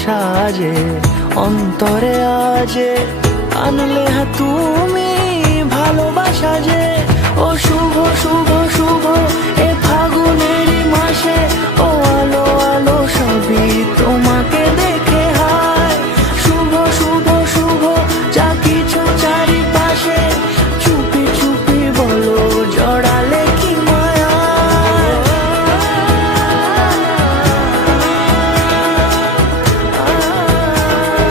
সাজে অন্তরে আজে আনলে তুমি ভালোবাসা যে ও শুভ শুভ